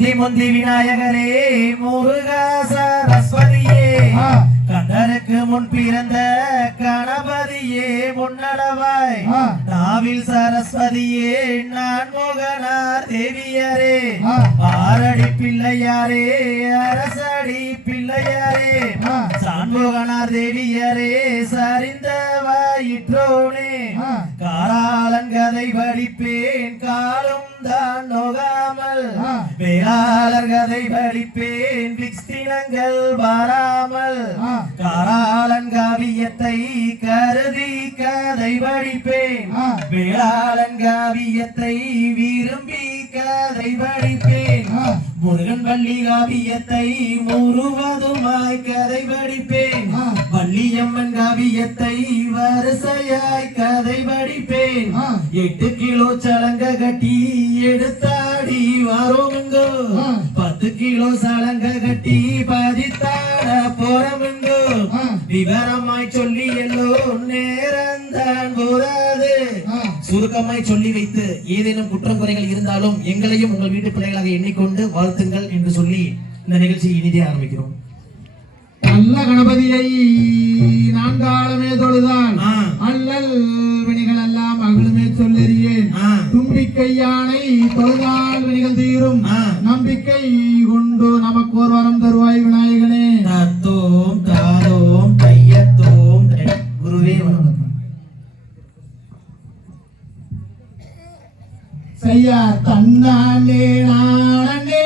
முந்தி முந்தி விநாயகரே முருகா சரஸ்வதியே கண்ணனுக்கு முன் பிறந்த கணபதியே முன்னடவாய் நாவில் சரஸ்வதியே நான் மோகனார் தேவியரே ஆரடி பிள்ளையாரே அரசடி பிள்ளையாரே சான்மோகனார் தேவியரே சரிந்த வயிற்றோனே காராளன் கதை படிப்பேன் காலும் தான் நோகாமல் வேளாளர் கதை படிப்பேன் விக்ஸ்தினங்கள் வராமல் காராளன் காவியத்தை கருதி கதை படிப்பேன் வேளாளன் காவியத்தை விரும்பி கதை படிப்பேன் முருகன் வள்ளி காவியத்தை முழுவதுமாய் கதை படிப்பேன் வள்ளியம்மன் காவியத்தை வரிசையாய் கதை படிப்பேன் 8 கிலோ சலங்க கட்டி எடுத்தாடி வாரோமுங்கோ 10 கிலோ சலங்க கட்டி பதித்தாட போறமுங்கோ விவரமாய் சொல்லி எல்லோ நேரந்தான் போதாது சுருக்கமாய் சொல்லி வைத்து ஏதேனும் குற்றம் குறைகள் இருந்தாலும் எங்களையும் உங்கள் வீட்டு பிள்ளைகளாக எண்ணிக்கொண்டு வாழ்த்துங்கள் என்று சொல்லி இந்த நிகழ்ச்சியை இனிதே ஆரம்பிக்கிறோம். நல்ல கணபதியை நான்காலமே தொழுதான் அல்லல் வினைகள் எல்லாம் அகலுமே சொல்லறியேன் தும்பிக்கை யானை தொழுதால் வினைகள் தீரும் நம்பிக்கை கொண்டு நமக்கு ஒரு வரம் தருவாய் விநாயகனே. தத்தோம் தாதோம் தையத்தோம் குருவே வணக்கம். செய்யா தன்னாலே நானே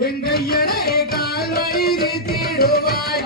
வெங்கையனே கால்வழி தீடுவாய்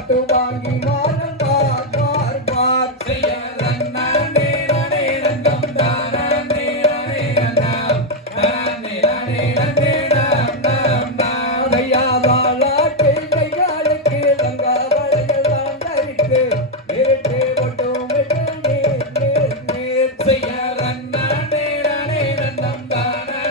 பாட்டு வாங்கி மாறல் பார் பார் பார் செய்ய ரன்னே நனே ரன்னம் தானே நனே ரன்னம் தானே நனே ரன்னே நன்னம் நாதையா வாளாட்டை கையாளுக்கு தங்க வளையெல்லாம் தரித்து நிறுத்து ஒட்டும் நீர் நீர் நீர் செய்ய ரன்னே நனே ரன்னம் தானே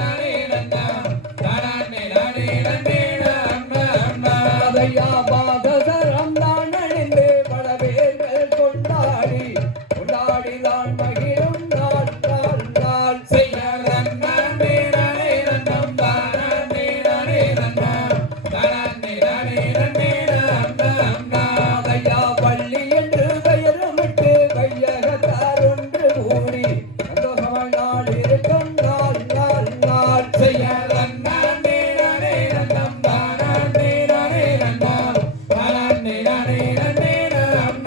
நனே ரன்னம் தானே நனே ரன்னே நன்னம் நாதையா பாதசரம் தான் அணிந்து பலவேர்கள் கொண்டாடி கொண்டாடிதான் மகிழும் நாள் நாள் நாள் செய்ய ரன்னே நனே ரன்னம் தானே நனே ரன்னம் தானே நனே ரன்னே நன்னம் நாதையா பள்ளி என்று பெயருமிட்டு கையகத்தார் ஒன்று கூடி சந்தோஷமாய் நாள் இருக்கும் நாள் நாள் நாள் செய்ய ரன்னே நனே ரன்னம் தானே நனே ரன்னம் தானே நனே ரன்னே நன்னம்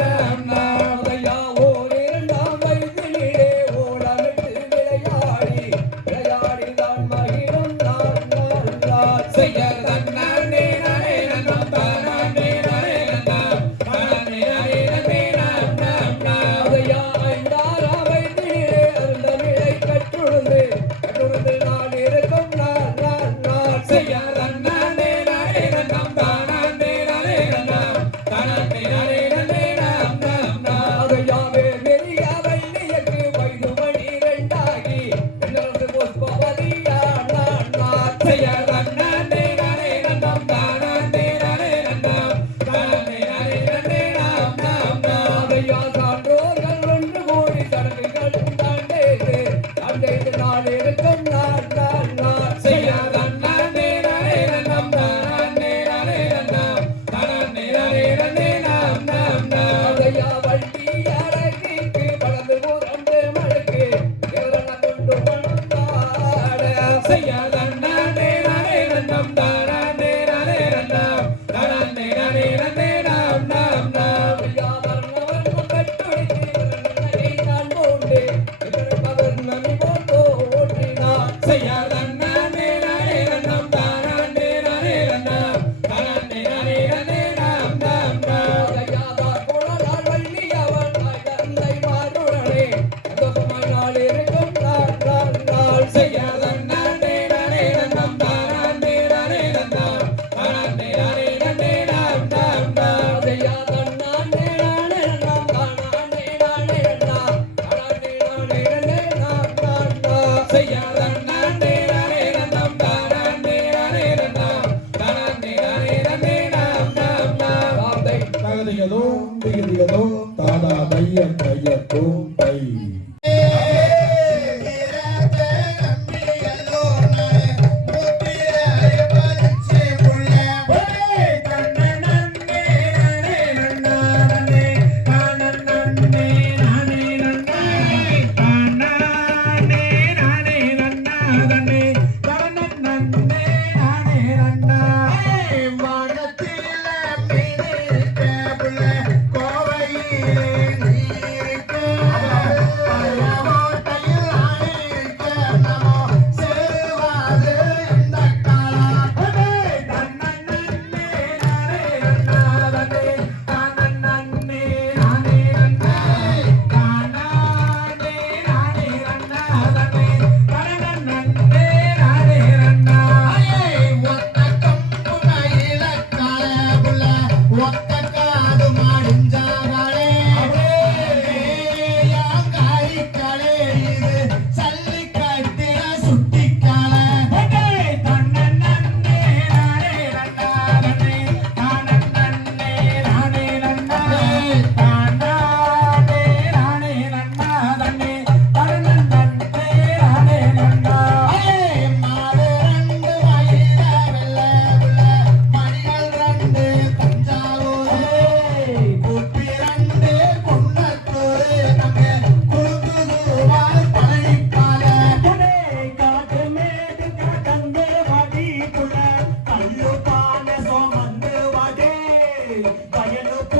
நாதையா ஓர் இரண்டாம் வயதினிலே ஓடமிட்டு விளையாடி விளையாடிதான் மகிழும் நாள் நாள் நாள் செய்ய ரன்னே நனே ரன்னம் தானே நனே ரன்னம் தானே நனே ரன்னே நன்னம் நாதையா ஐந்தாறாம் வயதினிலே அருந்தமிழை கற்றுணர்ந்து கற்றுணர்ந்து நாள் இருக்கும் நாள் நாள் நாள் செய்ய ரன்னே நனே ரன்னம் தானே நனே ரன்னம் தானே நனே ரன்னே நன்னம் நாதையாவே மெரிய வள்ளியக்கு வயது மணி ரெண்டாகி எல்லோரு புஷ்பவதியா நாள் நாள் செய்ய ரன்னே நனே ரன்னம் தானே நனே ரன்னம் தானே நனே ரன்னே நன்னம் நாதையா சான்றோர்கள் ஒன்று கூடி சடங்குகள் தாண்டேது தாண்டேது நாள் இருக்கும் நாள் நாள் நாள் செய்ய ரன்னே நனே ரன்னம் தானே நனே ரன்னம் தானே நனே ரன்னே நன்னம் நாதையா வள்ளி அழகிக்கு பலந்து புறந்து மழைக்கு எவரன கொண்டு மணந்தாட செய்ய ரன்னே நனே ரன்னம் தானே நனே ரன்னம் தானே நனே ரன்னே நன்னம் நாதையா வர்ணவர்ணம் கட்டுடித்து நகை நான் போண்டே இவர் நனி போட்டோ ஓட்டினான் செய்ய ரன்னே நனே ரன்னம் தானே நனே ரன்னம் தானே நனே ரன்னே நன்னம் நாதையா கோளால் வள்ளி அவன் தாய் தந்தை மாறுடனே சந்தோஷமாய் நாள் இருக்கும் நாள் நாள் நாள் செய்ய ரன்னே நனே ரன்னம் தானே நனே ரன்னம் தானே நனே ரன்னே நன்னம் நாதையா தன்னானே நானே ரன்னம் தானே நானே ரன்னம் தானே நானே ரன்னே நன்னம் செய்ய ரன்னே நனே ரன்னம் தானே நனே ரன்னம் தானே நனே ரன்னே நன்னம் நாதை தகதிகதோம் திகதிகதோம் தாதா தையன் தையத்தோம் தை வயலு